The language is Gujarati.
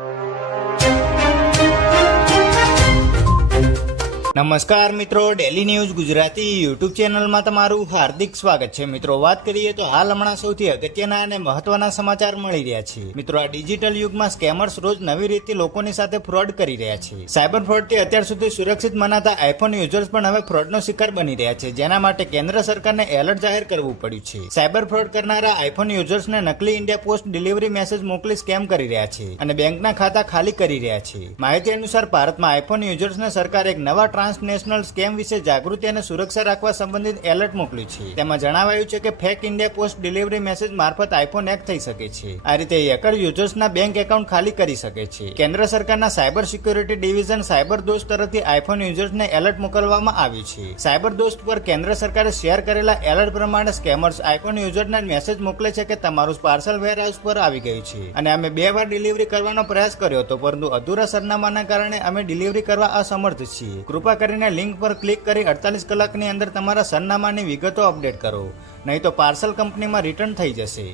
you. નમસ્કાર મિત્રો ડેલી ન્યૂઝ ગુજરાતી યુટ્યુબ ચેનલમાં તમારું હાર્દિક સ્વાગત છે. મિત્રો, વાત કરીએ તો હાલ હમણાં સૌથી અગત્યના અને મહત્વના સમાચાર મળી રહ્યા છે. મિત્રો, આ ડિજિટલ યુગમાં સ્કેમર્સ રોજ નવી રીતે લોકોની સાથે ફ્રોડ કરી રહ્યા છે. સાયબર ફ્રોડથી અત્યાર સુધી સુરક્ષિત મનાતા આઈફોન યુઝર્સ પણ હવે ફ્રોડનો શિકાર બની રહ્યા છે. જેના માટે કેન્દ્ર સરકારને એલર્ટ જાહેર કરવું પડ્યું છે. સાયબર ફ્રોડ કરનારા આઈફોન યુઝર્સને નકલી ઇન્ડિયા પોસ્ટ ડિલિવરી મેસેજ મોકલી સ્કેમ કરી રહ્યા છે અને બેંકના ખાતા ખાલી કરી રહ્યા છે. માહિતી અનુસાર, ભારતમાં આઈફોન યુઝર્સને સરકાર એક નવા ટ્રાન્સનેશનલ સ્કેમ વિશે જાગૃતિ અને સુરક્ષા રાખવા સંબંધિત એલર્ટ મોકલ્યું છે. તેમાં જણાવાયું છે કે fake India post delivery message મારફત આઈફોન હેક થઈ શકે છે. આ રીતે હેકર યુઝર્સના બેંક એકાઉન્ટ ખાલી કરી શકે છે. કેન્દ્ર સરકારના સાયબર સિક્યોરિટી ડિવિઝન સાયબર દોસ્ત તરફથી આઈફોન યુઝર્સને એલર્ટ મોકલવામાં આવ્યું છે. સાયબર દોસ્ત પર કેન્દ્ર સરકારે શેર કરેલા એલર્ટ પ્રમાણે સ્કેમર્સ આઈફોન યુઝરને મેસેજ મોકલે છે કે તમારું પાર્સલ વેરહાઉસ પર આવી ગયું છે. અને અમે બે વાર ડિલિવરી કરવાનો પ્રયાસ કર્યો હતો, પરંતુ અધૂરા સરનામાના કારણે અમે ડિલિવરી કરવા અસમર્થ છીએ. કૃપા કરીને લિંક પર ક્લિક કરી અડતાલીસ કલાકની અંદર તમારા સરનામાની વિગતો અપડેટ કરો. નહીં તો પાર્સલ કંપનીમાં રિટર્ન થઈ જશે.